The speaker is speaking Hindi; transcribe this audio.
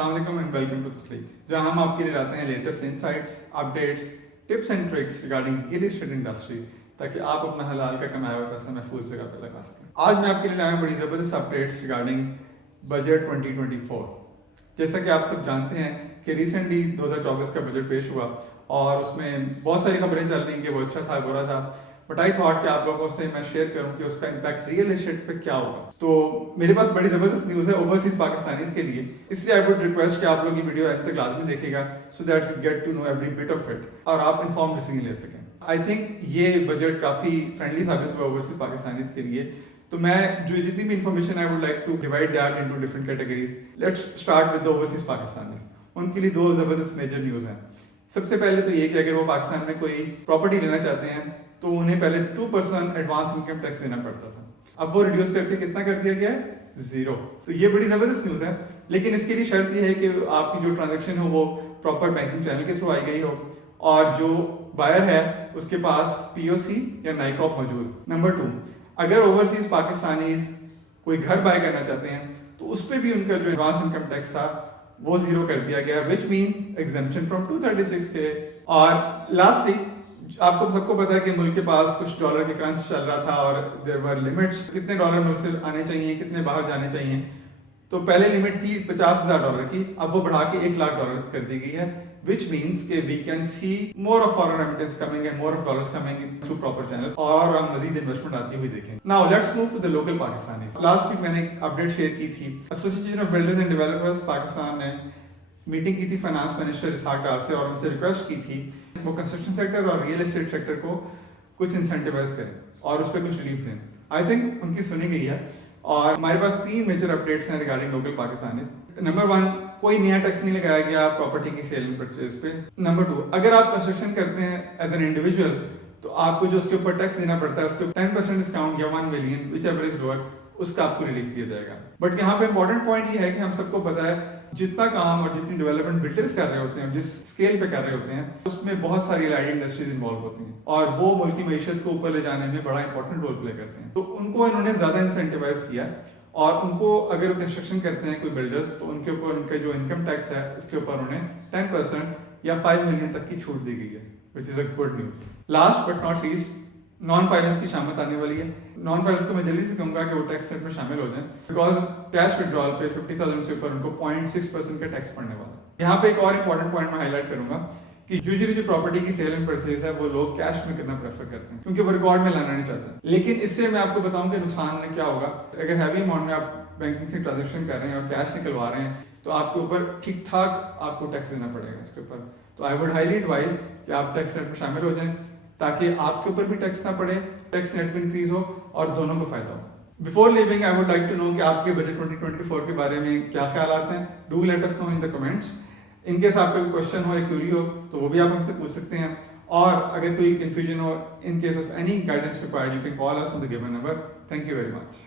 अस्सलाम वालेकुम and welcome to the click, जहां हम आपके लिए लाते हैं latest insights, updates, tips and tricks regarding real estate industry, ताकि आप अपना हलाल का कमाया हुआ पैसा महफूज जगह पे लगा सकें। आज मैं आपके लिए लाया हूं बड़ी ज़बरदस्त अपडेट्स रिगार्डिंग बजट 2024। जैसा कि आप सब जानते हैं कि रिसेंटली 2024 का बजट पेश हुआ और उसमें बहुत सारी खबरें चल रही कि वो अच्छा था, बुरा था, बट आई थॉट कि आप लोगों से मैं शेयर करूं कि उसका इम्पैक्ट रियल एस्टेट पे क्या होगा। तो मेरे पास बड़ी ज़बरदस्त न्यूज़ है ओवरसीज पाकिस्तानीज के लिए, इसलिए आई वुड रिक्वेस्ट कि आप लोग ये वीडियो एंड तक लाजमी देखिएगा so that you get to know every bit of it और आप इन्फॉर्म डिसीजन ले सकें। आई थिंक ये बजट काफ़ी फ्रेंडली साबित हुआ ओवरसीज पाकिस्तानीज के लिए। तो मैं जो जितनी भी information I would like to divide that into different categories. Let's start with the overseas Pakistanis. उनके लिए दो ज़बरदस्त मेजर न्यूज़ हैं। सबसे पहले तो ये कि अगर वो पाकिस्तान में कोई प्रॉपर्टी लेना चाहते हैं तो उन्हें पहले 2% एडवांस इनकम टैक्स देना पड़ता था। अब वो रिड्यूस करके कितना कर दिया गया है? 0। तो ये बड़ी ज़बरदस्त न्यूज़ है, लेकिन इसके लिए शर्त ये है कि आपकी जो ट्रांजैक्शन हो वो प्रॉपर बैंकिंग चैनल के थ्रू आई गई हो और जो बायर है उसके पास पीओसी या नाइकॉप मौजूद। नंबर 2, अगर ओवरसीज पाकिस्तानीज कोई घर बाय करना चाहते हैं तो उस पर भी उनका जो एडवांस इनकम टैक्स था वो 0 कर दिया गया, which mean exemption from 236K। और लास्टली, आपको सबको पता है कि मुल्क के पास कुछ डॉलर के क्रंच चल रहा था और देयर वर लिमिट्स, कितने डॉलर मुल्क से आने चाहिए, कितने बाहर जाने चाहिए। तो पहले लिमिट थी $50,000 की, अब वो बढ़ा के $1,00,000 कर दी गई है, which means कि we can see more of foreign remittance coming and more of dollars coming in through proper channels और हम मजीद इन्वेस्टमेंट आती हुई देखें। Now let's move to the local Pakistanis। Last week मैंने एक अपडेट शेयर की थी। Association of builders and developers Pakistan ने मीटिंग की थी फाइनेंस मिनिस्टर इसहाक डार से और उनसे रिक्वेस्ट की थी वो कंस्ट्रक्शन सेक्टर और रियल एस्टेट सेक्टर को कुछ इंसेंटिवाइज करें और उस पर कुछ रिलीफ दें। आई थिंक उनकी सुनी गई है और हमारे पास 3 मेजर अपडेट्स हैं रिगार्डिंग लोकल पाकिस्तानी। नंबर 1, कोई नया टैक्स नहीं लगाया गया प्रॉपर्टी की सेल एंड परचेज पे। नंबर 2, अगर आप कंस्ट्रक्शन करते हैं एज एन इंडिविजुअल तो आपको जो उसके ऊपर टैक्स देना पड़ता है उसके 10% डिस्काउंट या 1 million which ever is lower, उसका आपको रिलीफ दिया जाएगा। बट यहाँ पे इंपॉर्टेंट पॉइंट ये है कि हम सबको पता है जितना काम और जितनी डेवलपमेंट बिल्डर्स कर रहे होते हैं, जिस स्केल पे कर रहे होते हैं, उसमें बहुत सारी एलाइड इंडस्ट्रीज इन्वॉल्व होती हैं और वो मुल्क की मईशत को ऊपर ले जाने में बड़ा इंपॉर्टेंट रोल प्ले करते हैं। तो उनको इन्होंने ज्यादा इंसेंटिवाइज किया और उनको अगर कंस्ट्रक्शन करते हैं कोई बिल्डर्स तो उनके ऊपर उनका जो इनकम टैक्स है उसके ऊपर उन्हें 10% या 5 मिलियन तक की छूट दी गई है, which is a good news. Last but not least, non finance की शामत आने वाली है। नॉन फाइनेंस को मैं जल्दी से कहूंगा कि वो टैक्स रेट में शामिल हो जाएं, बिकॉज कैश विड्रॉल पे 50,000 से ऊपर उनको 0.6% का टैक्स पड़ने वाला है। यहाँ पे एक और इंपॉर्टेंट पॉइंट मैं हाईलाइट करूंगा कि यूजुअली जो प्रॉपर्टी की सेल एंड परचेज है वो लोग कैश में करना प्रेफर करते हैं क्योंकि वो रिकॉर्ड में लाना नहीं चाहते। लेकिन इससे मैं आपको बताऊं कि नुकसान में क्या होगा। अगर हैवी अमाउंट में आप बैंकिंग से ट्रांजेक्शन कर रहे हैं और कैश निकलवा रहे हैं तो आपके ऊपर ठीक ठाक आपको टैक्स देना पड़ेगा इसके ऊपर। तो आई वुड हाईली एडवाइज कि आप टैक्स रेट में शामिल हो जाएं ताकि आपके ऊपर भी टैक्स ना पड़े, टैक्स नेट भी इंक्रीज हो और दोनों को फायदा हो। Before living I would like to know कि आपके बजट 2024 के बारे में क्या ख्यालात हैं। Do let us know in the comments. In case आपका कोई क्वेश्चन हो या क्यूरी हो तो वो भी आप हमसे पूछ सकते हैं और अगर कोई कंफ्यूजन हो, in case of any guidance required, you can call us on the given number. Thank you very much.